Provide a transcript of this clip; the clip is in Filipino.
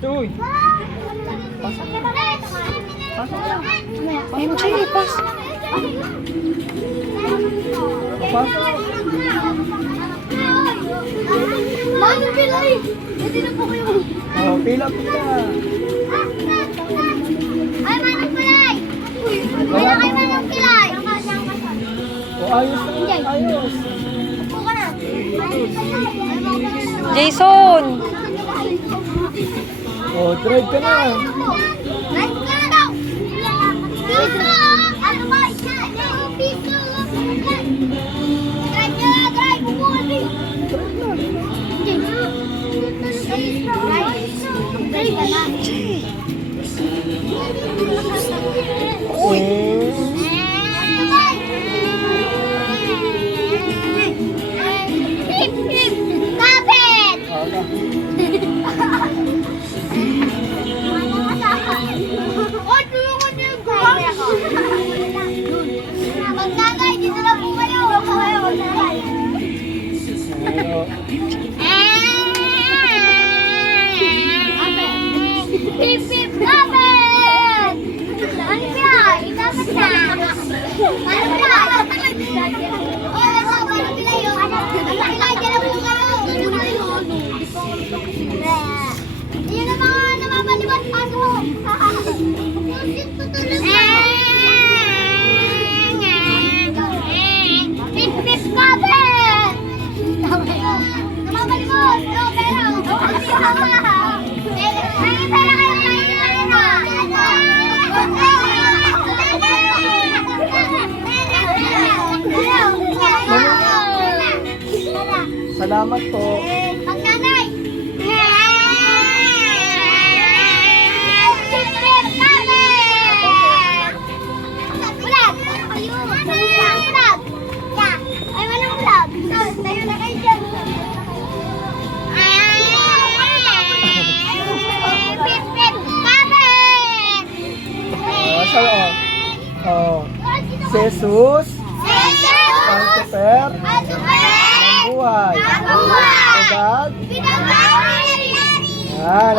Uy! Pasok na. Pasok na. MJ, pas. Pasok. Manong Pilay! Hindi na po kayo. Oh, pila. Ay, Manong Pilay! Wala Ay, Manong Pilay! Oh, ayos na. Ayos. Upo ka na. Jason! Oh, drive ka na. Drive ka na daw! Piso! Ano ba? Piso! Drive ka na, drive! Upo ka na. Drive ka na. Hip, hip! Kapit! Okay. Oy, tulungan niyo yung gawin ako. Magnanay, dito na po kayo. Ayun. Hip, hip, kapit! Ano ba? Ikapit na. Ano ba? Oy, ano ba? Ano pila yun? Ano pila? Dyan na po kayo. Yun ang mga namamalibat pa mo. Pip, pip, kapit! Namamalimot! No, pero... Ay, pera kayo! Salamat po. Magnanay! Siyempre, kapit! Bulag! Bulag! Ay, walang bulag! Tayo na kayo dyan! Pip, pip, kapit! Sa oh. Hesus, ang Tsuper, ang buhay. Edad. Pinag-aaral! Yan,